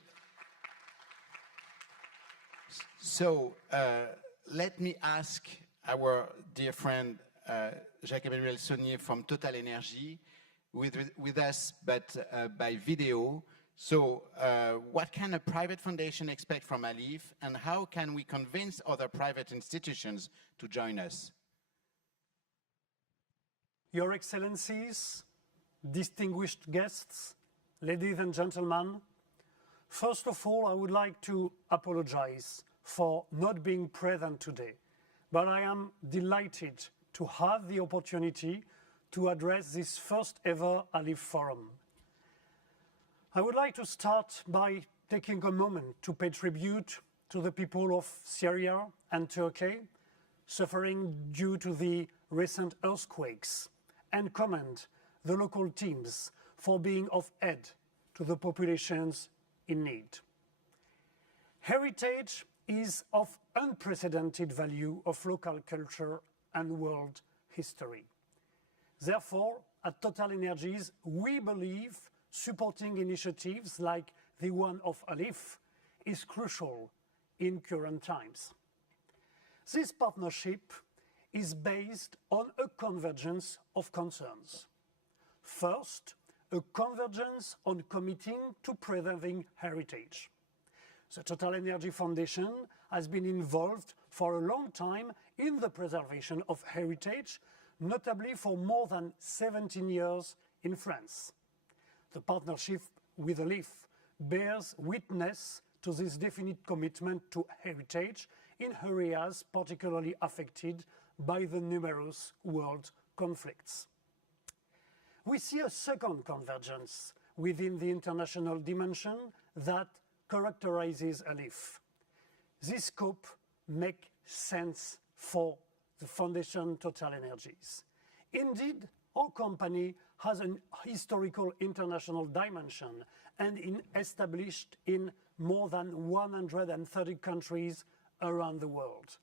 So let me ask our dear friend Jacques-Emmanuel Saunier from Total Energy with us, but by video. So what can a private foundation expect from ALIPH, and how can we convince other private institutions to join us? Your Excellencies, distinguished guests, ladies and gentlemen, first of all, I would like to apologize for not being present today, but I am delighted to have the opportunity to address this first ever ALIPH Forum. I would like to start by taking a moment to pay tribute to the people of Syria and Turkey suffering due to the recent earthquakes, and commend the local teams for being of aid to the populations in need. Heritage is of unprecedented value of local culture and world history. Therefore, at Total Energies, we believe supporting initiatives like the one of ALIPH is crucial in current times. This partnership is based on a convergence of concerns. First, a convergence on committing to preserving heritage. The Total Energy Foundation has been involved for a long time in the preservation of heritage, notably for more than 17 years in France. The partnership with ALIPH bears witness to this definite commitment to heritage in areas particularly affected by the numerous world conflicts. We see a second convergence within the international dimension that characterizes ALIPH. This scope makes sense for the Foundation Total Energies. Indeed, our company has an historical international dimension and established in more than 130 countries around the world.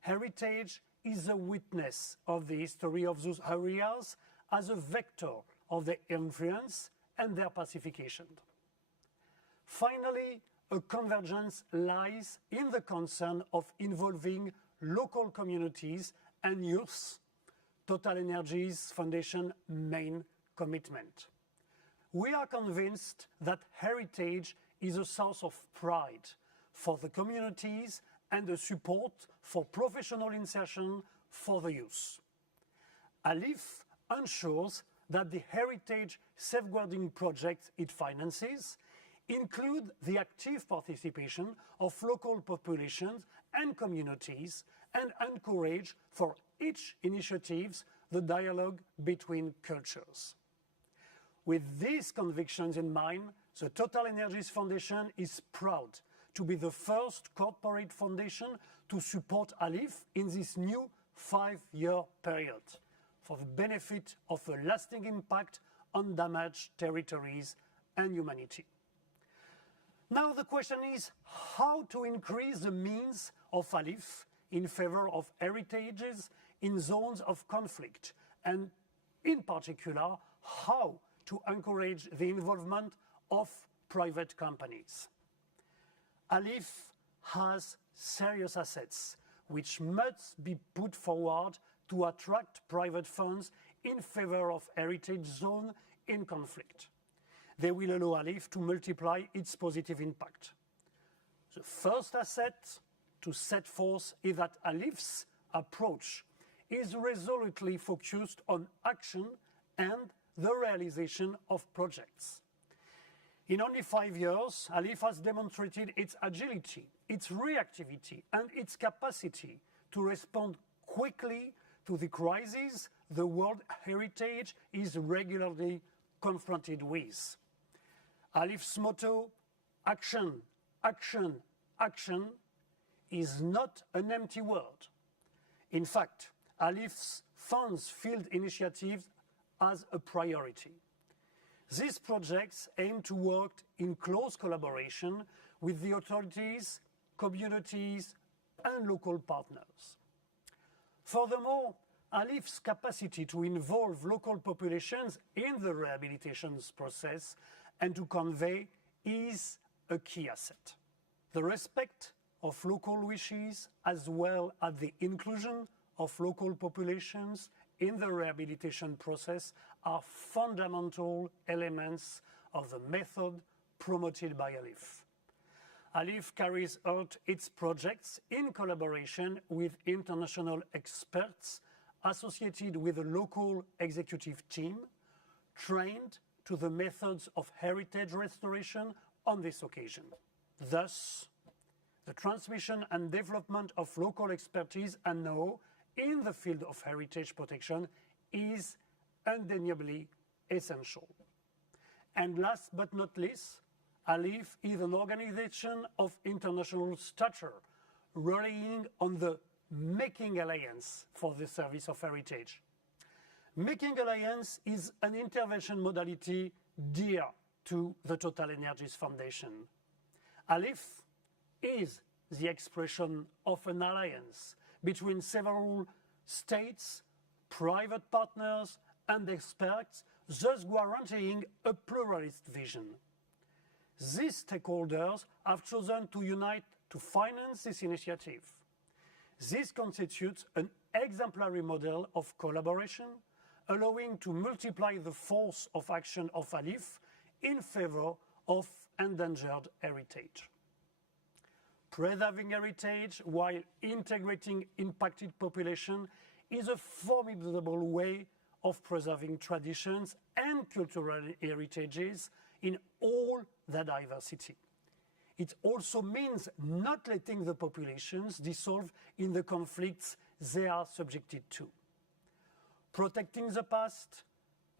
Heritage is a witness of the history of those areas as a vector of their influence and their pacification. Finally, a convergence lies in the concern of involving local communities and youth, TotalEnergies Foundation main commitment. We are convinced that heritage is a source of pride for the communities and a support for professional insertion for the youth. ALIPH ensures that the heritage safeguarding projects it finances include the active participation of local populations and communities and encourage for each initiative the dialogue between cultures. With these convictions in mind, the TotalEnergies Foundation is proud to be the first corporate foundation to support ALIPH in this new 5-year period for the benefit of a lasting impact on damaged territories and humanity. Now the question is how to increase the means of ALIPH in favor of heritages in zones of conflict, and in particular, how to encourage the involvement of private companies. ALIPH has serious assets which must be put forward to attract private funds in favor of heritage zones in conflict. They will allow ALIPH to multiply its positive impact. The first asset to set forth is that ALIPH's approach is resolutely focused on action and the realization of projects. In only 5 years, ALIPH has demonstrated its agility, its reactivity, and its capacity to respond quickly to the crises the world heritage is regularly confronted with. ALIPH's motto, action, action, action, is not an empty word. In fact, ALIPH's funds field initiatives as a priority. These projects aim to work in close collaboration with the authorities, communities, and local partners. Furthermore, ALIPH's capacity to involve local populations in the rehabilitation process and to convey is a key asset. The respect of local wishes, as well as the inclusion of local populations in the rehabilitation process, are fundamental elements of the method promoted by ALIPH. ALIPH carries out its projects in collaboration with international experts associated with a local executive team trained to the methods of heritage restoration on this occasion. Thus, the transmission and development of local expertise and know in the field of heritage protection is undeniably essential. And last but not least, ALIPH is an organization of international stature, relying on the Making Alliance for the service of heritage. Making Alliance is an intervention modality dear to the TotalEnergies Foundation. ALIPH is the expression of an alliance between several states, private partners, and experts, thus guaranteeing a pluralist vision. These stakeholders have chosen to unite to finance this initiative. This constitutes an exemplary model of collaboration, allowing to multiply the force of action of ALIPH in favor of endangered heritage. Preserving heritage while integrating impacted population is a formidable way of preserving traditions and cultural heritages in all their diversity. It also means not letting the populations dissolve in the conflicts they are subjected to. Protecting the past,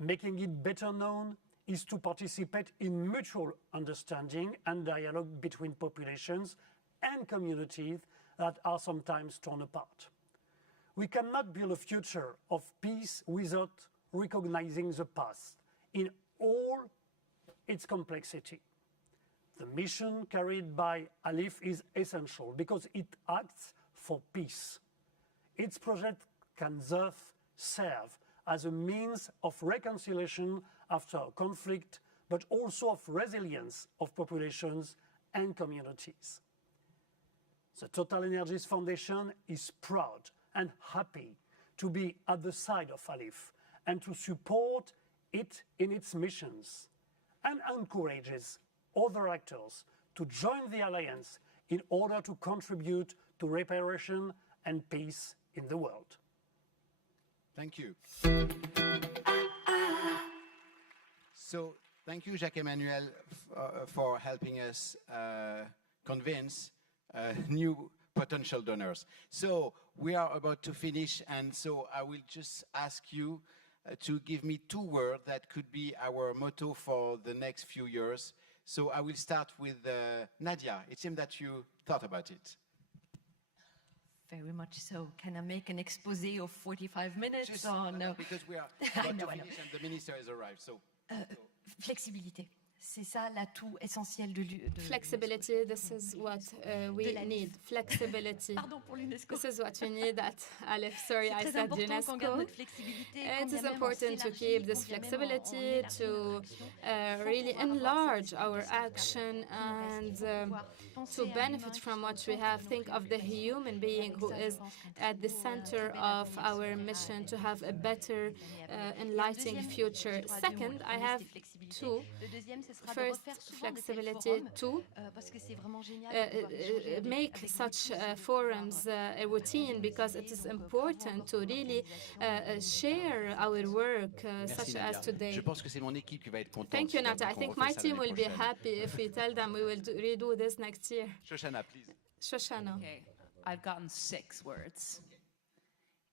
making it better known, is to participate in mutual understanding and dialogue between populations and communities that are sometimes torn apart. We cannot build a future of peace without recognizing the past in all its complexity. The mission carried by ALIPH is essential because it acts for peace. Its project can thus serve as a means of reconciliation after a conflict, but also of resilience of populations and communities. The Total Energies Foundation is proud and happy to be at the side of ALIPH and to support it in its missions, and encourages other actors to join the alliance in order to contribute to reparation and peace in the world. Thank you. So, thank you, Jacques-Emmanuel, for helping us convince new potential donors. So, we are about to finish, and so I will just ask you to give me 2 words that could be our motto for the next few years. So I will start with Nadia. It seems that you thought about it. Very much so. Can I make an exposé of 45 minutes Just, or no? Because we are about to finish and the minister has arrived. So. Flexibilité. C'est ça l'atout essentiel de flexibility, this is what we need. Flexibility. Pardon pour l'UNESCO. This is what we need at ALIPH. Sorry, I said UNESCO. It is important to keep this flexibility, to really enlarge our action and to benefit from what we have. Think of the human being who is at the center of our mission to have a better, enlightening future. Second, I have 2. First, flexibility to make such forums a routine, because it is important to really share our work such as today. Thank you, Nadia. I think my team will be happy if we tell them we will redo this next year. Shoshana, please. Shoshana. Okay, I've gotten 6 words.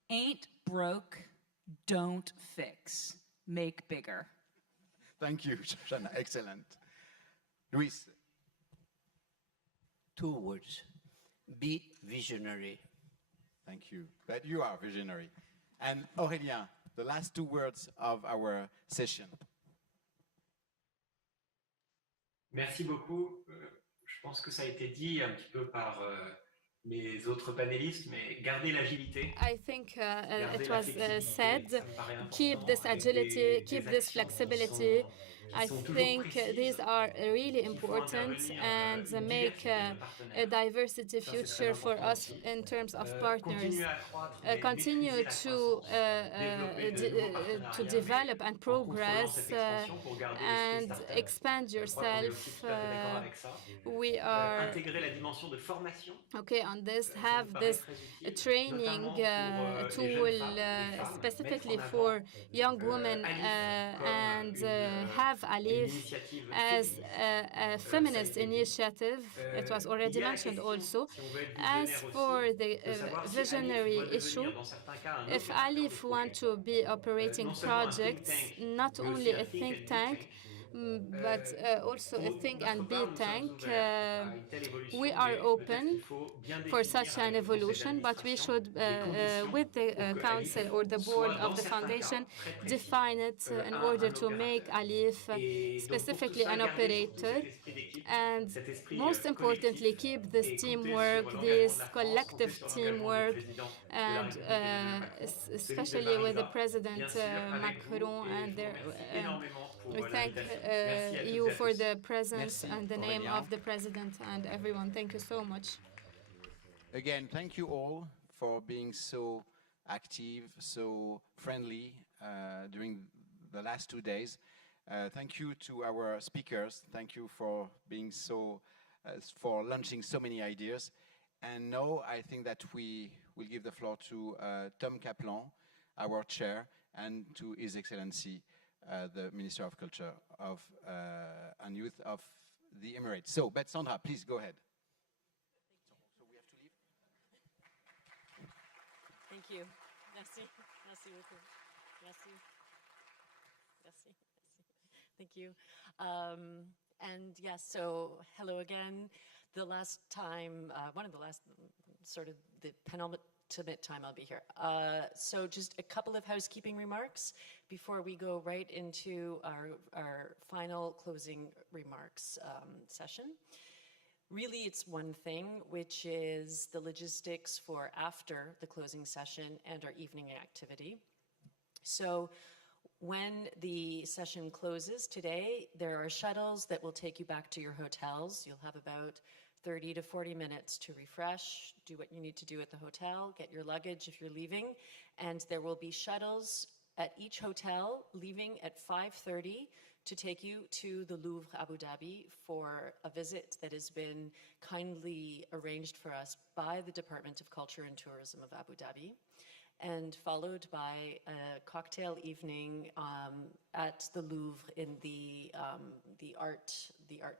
Ain't broke, don't fix, make bigger. Thank you, Shoshana. Excellent. Luis. 2 words. Be visionary. Thank you. But you are visionary. And Aurélien, the last 2 words of our session. Merci beaucoup. Je pense que ça a été dit un petit peu par mes autres panélistes, mais garder l'agilité. I think it was said, keep this agility, keep this flexibility. I think these are really important and make a diversity future for us in terms of partners. Continue to develop and progress and expand yourself. We are okay on this, have this training tool specifically for young women and have ALIPH as a feminist initiative. It was already mentioned also. As for the visionary issue, if ALIPH want to be operating projects, not only a think tank, but also a think and be tank, we are open for such an evolution, but we should, with the council or the board of the foundation, define it in order to make ALIPH specifically an operator, and most importantly, keep this teamwork, this collective teamwork, and especially with the President Macron and their. We thank you for the presence and the name of the President and everyone. Thank you so much. Again, thank you all for being so active, so friendly during the last 2 days. Thank you to our speakers. Thank you for being so, for launching so many ideas. And now I think that we will give the floor to Tom Kaplan, our chair, and to His Excellency, the Minister of Culture and Youth of the Emirates. So, Sandra, please go ahead. So we have to leave? Thank you. Merci. Merci beaucoup. Merci. Merci. Thank you. And yes, so hello again. The last time, one of the last sort of the submit time, I'll be here. So just a couple of housekeeping remarks before we go right into our final closing remarks session. Really, it's one thing, which is the logistics for after the closing session and our evening activity. So when the session closes today, there are shuttles that will take you back to your hotels. You'll have about 30 to 40 minutes to refresh, do what you need to do at the hotel, get your luggage if you're leaving, and there will be shuttles at each hotel leaving at 5:30 to take you to the Louvre Abu Dhabi for a visit that has been kindly arranged for us by the Department of Culture and Tourism of Abu Dhabi, and followed by a cocktail evening at the Louvre in the art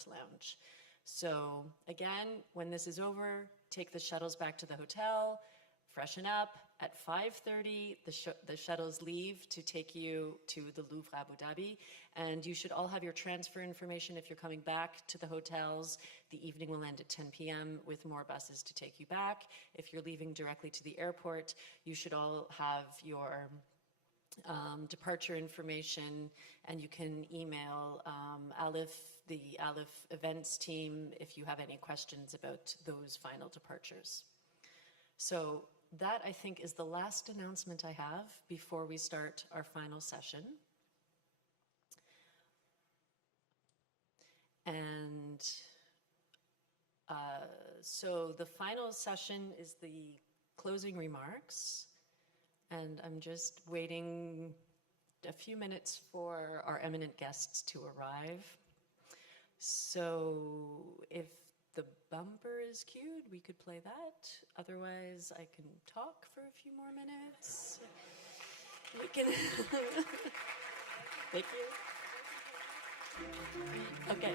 lounge. So again, when this is over, take the shuttles back to the hotel, freshen up. At 5:30, the shuttles leave to take you to the Louvre Abu Dhabi, and you should all have your transfer information if you're coming back to the hotels. The evening will end at 10 p.m. with more buses to take you back. If you're leaving directly to the airport, you should all have your departure information, and you can email the ALIPH events team if you have any questions about those final departures. So that, I think, is the last announcement I have before we start our final session. And so the final session is the closing remarks. And I'm just waiting a few minutes for our eminent guests to arrive. So if the bumper is cued, we could play that. Otherwise, I can talk for a few more minutes. We can. Thank you. Okay.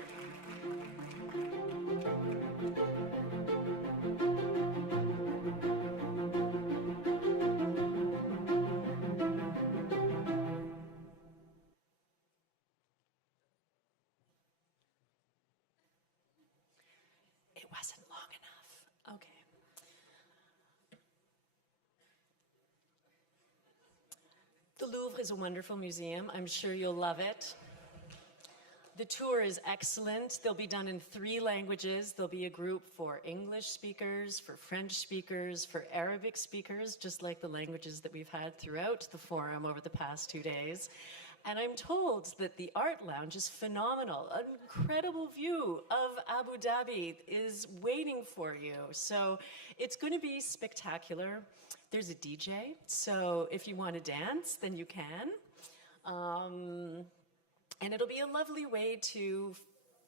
It wasn't long enough. Okay. The Louvre is a wonderful museum. I'm sure you'll love it. The tour is excellent. They'll be done in 3 languages. There'll be a group for English speakers, for French speakers, for Arabic speakers, just like the languages that we've had throughout the forum over the past 2 days. And I'm told that the art lounge is phenomenal. An incredible view of Abu Dhabi is waiting for you. So it's going to be spectacular. There's a DJ, so if you want to dance, then you can. And it'll be a lovely way to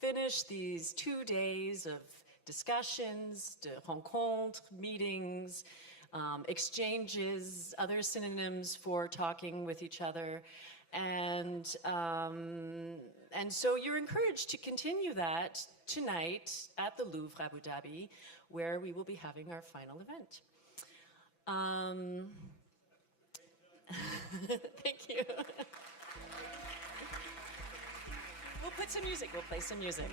finish these 2 days of discussions, de rencontres, meetings, exchanges, other synonyms for talking with each other. And so you're encouraged to continue that tonight at the Louvre Abu Dhabi, where we will be having our final event. Thank you. We'll put some music, we'll play some music.